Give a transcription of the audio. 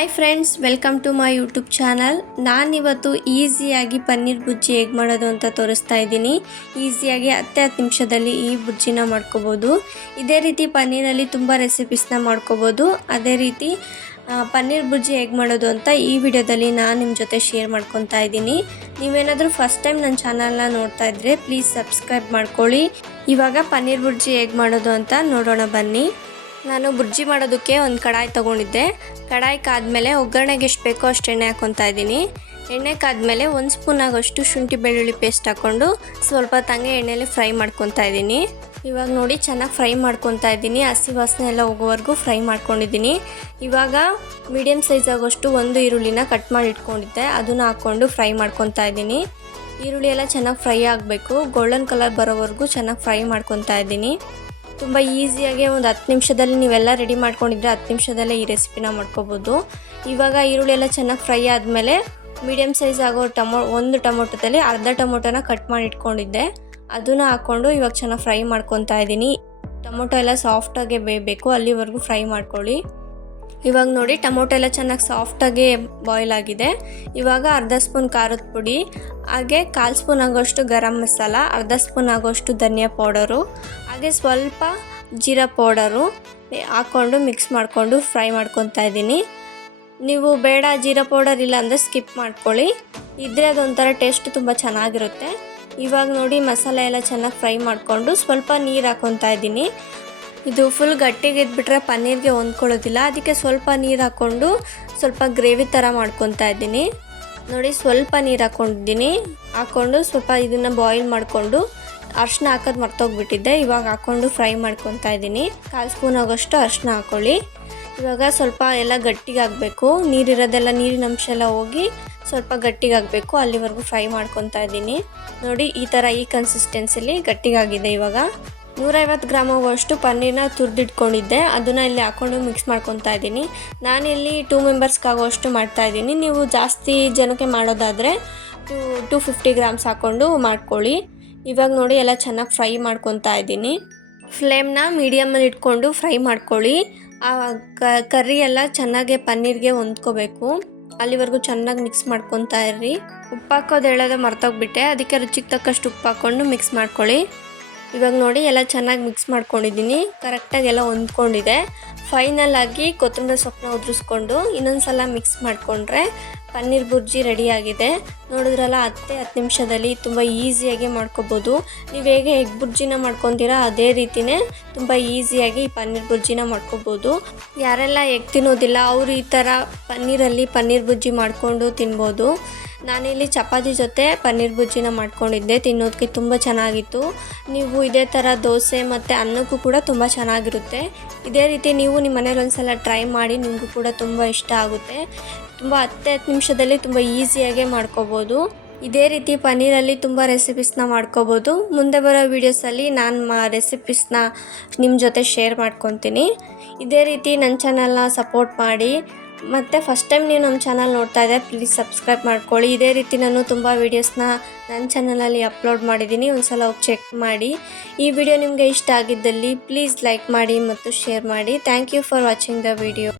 Hi friends welcome to my YouTube channel ನಾನಿವತ್ತು ಈಸಿಯಾಗಿ ಪನ್ನೀರ್ ಬುಜ್ಜಿ ಹೇಗೆ ಮಾಡೋದು ಅಂತ ತೋರಿಸ್ತಾ ಇದ್ದೀನಿ. ಈಸಿಯಾಗಿ ಹತ್ತು ಹತ್ತು ನಿಮಿಷದಲ್ಲಿ ಈ ಬುಜ್ಜಿನ ಮಾಡ್ಕೋಬೋದು. ಇದೇ ರೀತಿ ಪನ್ನೀರಲ್ಲಿ ತುಂಬ ರೆಸಿಪೀಸ್ನ ಮಾಡ್ಕೋಬೋದು. ಅದೇ ರೀತಿ ಪನ್ನೀರ್ ಬುಜ್ಜಿ ಹೇಗೆ ಮಾಡೋದು ಅಂತ ಈ ವಿಡಿಯೋದಲ್ಲಿ ನಾನು ನಿಮ್ಮ ಜೊತೆ ಶೇರ್ ಮಾಡ್ಕೊತಾ ಇದ್ದೀನಿ. ನೀವೇನಾದರೂ ಫಸ್ಟ್ ಟೈಮ್ ನನ್ನ ಚಾನಲ್ನ ನೋಡ್ತಾ ಇದ್ದರೆ ಪ್ಲೀಸ್ ಸಬ್ಸ್ಕ್ರೈಬ್ ಮಾಡ್ಕೊಳ್ಳಿ. ಇವಾಗ ಪನ್ನೀರ್ ಬುರ್ಜಿ ಹೇಗೆ ಮಾಡೋದು ಅಂತ ನೋಡೋಣ ಬನ್ನಿ. ನಾನು ಬುರ್ಜಿ ಮಾಡೋದಕ್ಕೆ ಒಂದು ಕಡಾಯಿ ತೊಗೊಂಡಿದ್ದೆ. ಕಡಾಯಿ ಕಾದ್ಮೇಲೆ ಒಗ್ಗರಣೆಗೆ ಎಷ್ಟು ಬೇಕೋ ಅಷ್ಟು ಎಣ್ಣೆ ಹಾಕ್ಕೊತಾ ಇದ್ದೀನಿ. ಎಣ್ಣೆ ಕಾದ್ಮೇಲೆ ಒಂದು ಸ್ಪೂನ್ ಆಗೋಷ್ಟು ಶುಂಠಿ ಬೆಳ್ಳುಳ್ಳಿ ಪೇಸ್ಟ್ ಹಾಕ್ಕೊಂಡು ಸ್ವಲ್ಪ ತಂಗೆ ಎಣ್ಣೆಯಲ್ಲಿ ಫ್ರೈ ಮಾಡ್ಕೊತಾ ಇದ್ದೀನಿ. ಇವಾಗ ನೋಡಿ ಚೆನ್ನಾಗಿ ಫ್ರೈ ಮಾಡ್ಕೊತಾ ಇದ್ದೀನಿ. ಹಸಿ ವಾಸನೆ ಎಲ್ಲ ಹೋಗೋವರೆಗೂ ಫ್ರೈ ಮಾಡ್ಕೊಂಡಿದ್ದೀನಿ. ಇವಾಗ ಮೀಡಿಯಮ್ ಸೈಜ್ ಆಗೋಷ್ಟು ಒಂದು ಈರುಳ್ಳಿನ ಕಟ್ ಮಾಡಿ ಇಟ್ಕೊಂಡಿದ್ದೆ. ಅದನ್ನು ಹಾಕ್ಕೊಂಡು ಫ್ರೈ ಮಾಡ್ಕೊತಾ ಇದ್ದೀನಿ. ಈರುಳ್ಳಿ ಎಲ್ಲ ಚೆನ್ನಾಗಿ ಫ್ರೈ ಆಗಬೇಕು. ಗೋಲ್ಡನ್ ಕಲರ್ ಬರೋವರೆಗೂ ಚೆನ್ನಾಗಿ ಫ್ರೈ ಮಾಡ್ಕೊತಾ ಇದ್ದೀನಿ. ತುಂಬ ಈಸಿಯಾಗಿ ಒಂದು ಹತ್ತು ನಿಮಿಷದಲ್ಲಿ ನೀವೆಲ್ಲ ರೆಡಿ ಮಾಡ್ಕೊಂಡಿದ್ರೆ ಹತ್ತು ನಿಮಿಷದಲ್ಲೇ ಈ ರೆಸಿಪಿನ ಮಾಡ್ಕೋಬೋದು. ಇವಾಗ ಈರುಳ್ಳಿ ಎಲ್ಲ ಚೆನ್ನಾಗಿ ಫ್ರೈ ಆದಮೇಲೆ ಮೀಡಿಯಮ್ ಸೈಜ್ ಆಗೋ ಟಮೊ, ಒಂದು ಟೊಮೊಟೊದಲ್ಲಿ ಅರ್ಧ ಟೊಮೊಟೊನ ಕಟ್ ಮಾಡಿ ಇಟ್ಕೊಂಡಿದ್ದೆ. ಅದನ್ನು ಹಾಕ್ಕೊಂಡು ಇವಾಗ ಚೆನ್ನಾಗಿ ಫ್ರೈ ಮಾಡ್ಕೊತಾ ಇದ್ದೀನಿ. ಟೊಮೊಟೊ ಎಲ್ಲ ಸಾಫ್ಟಾಗೆ ಬೇಯಬೇಕು, ಅಲ್ಲಿವರೆಗೂ ಫ್ರೈ ಮಾಡ್ಕೊಳ್ಳಿ. ಇವಾಗ ನೋಡಿ ಟೊಮೊಟೊ ಎಲ್ಲ ಚೆನ್ನಾಗಿ ಸಾಫ್ಟಾಗಿ ಬಾಯ್ಲ್ ಆಗಿದೆ. ಇವಾಗ ಅರ್ಧ ಸ್ಪೂನ್ ಖಾರದ ಪುಡಿ, ಹಾಗೆ ಕಾಲು ಸ್ಪೂನ್ ಆಗೋಷ್ಟು ಗರಂ ಮಸಾಲ, ಅರ್ಧ ಸ್ಪೂನ್ ಆಗೋಷ್ಟು ಧನಿಯಾ ಪೌಡರು ಹಾಗೆ ಸ್ವಲ್ಪ ಜೀರಾ ಪೌಡರು ಹಾಕ್ಕೊಂಡು ಮಿಕ್ಸ್ ಮಾಡಿಕೊಂಡು ಫ್ರೈ ಮಾಡ್ಕೊತಾ ಇದ್ದೀನಿ. ನೀವು ಬೇಡ ಜೀರಾ ಪೌಡರ್ ಇಲ್ಲ ಅಂದರೆ ಸ್ಕಿಪ್ ಮಾಡ್ಕೊಳ್ಳಿ. ಇದ್ರೆ ಅದೊಂಥರ ಟೇಸ್ಟ್ ತುಂಬ ಚೆನ್ನಾಗಿರುತ್ತೆ. ಇವಾಗ ನೋಡಿ ಮಸಾಲೆ ಎಲ್ಲ ಚೆನ್ನಾಗಿ ಫ್ರೈ ಮಾಡಿಕೊಂಡು ಸ್ವಲ್ಪ ನೀರು ಹಾಕ್ಕೊತಾ ಇದ್ದೀನಿ. ಇದು ಫುಲ್ ಗಟ್ಟಿಗೆ ಇದ್ಬಿಟ್ರೆ ಪನ್ನೀರ್ಗೆ ಹೊಂದ್ಕೊಳ್ಳೋದಿಲ್ಲ. ಅದಕ್ಕೆ ಸ್ವಲ್ಪ ನೀರು ಹಾಕ್ಕೊಂಡು ಸ್ವಲ್ಪ ಗ್ರೇವಿ ಥರ ಮಾಡ್ಕೊತಾ ಇದ್ದೀನಿ. ನೋಡಿ ಸ್ವಲ್ಪ ನೀರು ಹಾಕ್ಕೊಂಡಿದ್ದೀನಿ ಹಾಕ್ಕೊಂಡು ಸ್ವಲ್ಪ ಇದನ್ನು ಬಾಯ್ಲ್ ಮಾಡಿಕೊಂಡು ಅರ್ಶಿನ ಹಾಕೋದು ಮರ್ತೋಗ್ಬಿಟ್ಟಿದ್ದೆ. ಇವಾಗ ಹಾಕ್ಕೊಂಡು ಫ್ರೈ ಮಾಡ್ಕೊತಾ ಇದ್ದೀನಿ. ಕಾಲು ಸ್ಪೂನ್ ಆಗೋಷ್ಟು ಅರ್ಶಿನ ಹಾಕ್ಕೊಳ್ಳಿ ಇವಾಗ ಸ್ವಲ್ಪ ಎಲ್ಲ ಗಟ್ಟಿಗಾಗಬೇಕು ನೀರಿರೋದೆಲ್ಲ ನೀರಿನ ಅಂಶ ಎಲ್ಲ ಹೋಗಿ ಸ್ವಲ್ಪ ಗಟ್ಟಿಗಾಗಬೇಕು ಅಲ್ಲಿವರೆಗೂ ಫ್ರೈ ಮಾಡ್ಕೊತಾ ಇದ್ದೀನಿ. ನೋಡಿ, ಈ ಥರ ಈ ಕನ್ಸಿಸ್ಟೆನ್ಸಿಲಿ ಗಟ್ಟಿಗಾಗಿದೆ ಇವಾಗ. ನೂರೈವತ್ತು ಗ್ರಾಮ್ ಆಗುವಷ್ಟು ಪನ್ನೀರ್ನ ತುರಿದಿಟ್ಕೊಂಡಿದ್ದೆ. ಅದನ್ನು ಇಲ್ಲಿ ಹಾಕ್ಕೊಂಡು ಮಿಕ್ಸ್ ಮಾಡ್ಕೊತಾ ಇದ್ದೀನಿ. ಇಲ್ಲಿ ಟೂ ಮೆಂಬರ್ಸ್ಗಾಗುವಷ್ಟು ಮಾಡ್ತಾ ಇದ್ದೀನಿ. ನೀವು ಜಾಸ್ತಿ ಜನಕ್ಕೆ ಮಾಡೋದಾದರೆ ಟೂ ಟೂ ಫಿಫ್ಟಿ ಗ್ರಾಮ್ಸ್ ಹಾಕ್ಕೊಂಡು ಮಾಡ್ಕೊಳ್ಳಿ. ಇವಾಗ ನೋಡಿ ಎಲ್ಲ ಚೆನ್ನಾಗಿ ಫ್ರೈ ಮಾಡ್ಕೊತಾ ಇದ್ದೀನಿ. ಫ್ಲೇಮ್ನ ಮೀಡಿಯಮಲ್ಲಿ ಇಟ್ಕೊಂಡು ಫ್ರೈ ಮಾಡ್ಕೊಳ್ಳಿ. ಆ ಕರ್ರಿ ಎಲ್ಲ ಚೆನ್ನಾಗಿ ಪನ್ನೀರ್ಗೆ ಹೊಂದ್ಕೋಬೇಕು. ಅಲ್ಲಿವರೆಗೂ ಚೆನ್ನಾಗಿ ಮಿಕ್ಸ್ ಮಾಡ್ಕೊತಾ ಇರ್ರಿ. ಉಪ್ಪು ಹಾಕೋದು ಹೇಳೋದು ಮರ್ತೋಗ್ಬಿಟ್ಟೆ. ಅದಕ್ಕೆ ರುಚಿಗೆ ತಕ್ಕಷ್ಟು ಉಪ್ಪು ಹಾಕ್ಕೊಂಡು ಮಿಕ್ಸ್ ಮಾಡ್ಕೊಳ್ಳಿ. ಇವಾಗ ನೋಡಿ ಎಲ್ಲ ಚೆನ್ನಾಗಿ ಮಿಕ್ಸ್ ಮಾಡ್ಕೊಂಡಿದ್ದೀನಿ. ಕರೆಕ್ಟಾಗಿ ಎಲ್ಲ ಹೊಂದ್ಕೊಂಡಿದೆ. ಫೈನಲ್ ಆಗಿ ಕೊತ್ತಂಬರಿ ಸೊಪ್ಪನ್ನ ಉದುರಿಸ್ಕೊಂಡು ಇನ್ನೊಂದು ಸಲ ಮಿಕ್ಸ್ ಮಾಡಿಕೊಂಡ್ರೆ ಪನ್ನೀರ್ ಬುರ್ಜಿ ರೆಡಿಯಾಗಿದೆ ನೋಡಿದ್ರಲ್ಲ ಹತ್ತೇ ಹತ್ತು ನಿಮಿಷದಲ್ಲಿ ತುಂಬ ಈಸಿಯಾಗಿ ಮಾಡ್ಕೋಬೋದು. ನೀವು ಹೇಗೆ ಎಗ್ ಬುರ್ಜಿನ ಮಾಡ್ಕೊತೀರಾ ಅದೇ ರೀತಿಯೇ ತುಂಬ ಈಸಿಯಾಗಿ ಈ ಪನ್ನೀರ್ ಬುರ್ಜಿನ ಮಾಡ್ಕೋಬೋದು. ಯಾರೆಲ್ಲ ಎಗ್ ತಿನ್ನೋದಿಲ್ಲ, ಅವರು ಈ ಥರ ಪನ್ನೀರಲ್ಲಿ ಪನ್ನೀರ್ ಬುರ್ಜಿ ಮಾಡಿಕೊಂಡು ತಿನ್ಬೋದು. ನಾನಿಲ್ಲಿ ಚಪಾತಿ ಜೊತೆ ಪನ್ನೀರ್ ಬುಜ್ಜಿನ ಮಾಡ್ಕೊಂಡಿದ್ದೆ. ತಿನ್ನೋದಕ್ಕೆ ತುಂಬ ಚೆನ್ನಾಗಿತ್ತು. ನೀವು ಇದೇ ಥರ ದೋಸೆ ಮತ್ತು ಅನ್ನಕ್ಕೂ ಕೂಡ ತುಂಬ ಚೆನ್ನಾಗಿರುತ್ತೆ. ಇದೇ ರೀತಿ ನೀವು ನಿಮ್ಮ ಮನೇಲಿ ಒಂದ್ಸಲ ಟ್ರೈ ಮಾಡಿ ನಿಮಗೂ ಕೂಡ ತುಂಬ ಇಷ್ಟ ಆಗುತ್ತೆ. ತುಂಬ ಹತ್ತು ಹತ್ತು ನಿಮಿಷದಲ್ಲಿ ತುಂಬ ಈಸಿಯಾಗೆ ಮಾಡ್ಕೋಬೋದು. ಇದೇ ರೀತಿ ಪನ್ನೀರಲ್ಲಿ ತುಂಬ ರೆಸಿಪೀಸ್ನ ಮಾಡ್ಕೋಬೋದು. ಮುಂದೆ ಬರೋ ವೀಡಿಯೋಸಲ್ಲಿ ನಾನು ಮಾ ರೆಸಿಪೀಸ್ನ ನಿಮ್ಮ ಜೊತೆ ಶೇರ್ ಮಾಡ್ಕೊತೀನಿ. ಇದೇ ರೀತಿ ನನ್ನ ಚಾನಲ್ನ ಸಪೋರ್ಟ್ ಮಾಡಿ. ಮತ್ತು ಫಸ್ಟ್ ಟೈಮ್ ನೀವು ನಮ್ಮ ಚಾನಲ್ ನೋಡ್ತಾ ಇದ್ದರೆ ಪ್ಲೀಸ್ ಸಬ್ಸ್ಕ್ರೈಬ್ ಮಾಡ್ಕೊಳ್ಳಿ. ಇದೇ ರೀತಿ ನಾನು ತುಂಬ ವೀಡಿಯೋಸ್ನ ನನ್ನ ಚಾನಲಲ್ಲಿ ಅಪ್ಲೋಡ್ ಮಾಡಿದ್ದೀನಿ. ಒಂದು ಸಲ ಹೋಗಿ ಚೆಕ್ ಮಾಡಿ. ಈ ವಿಡಿಯೋ ನಿಮಗೆ ಇಷ್ಟ ಆಗಿದ್ದಲ್ಲಿ ಪ್ಲೀಸ್ ಲೈಕ್ ಮಾಡಿ ಮತ್ತು ಶೇರ್ ಮಾಡಿ. Thank you for watching the video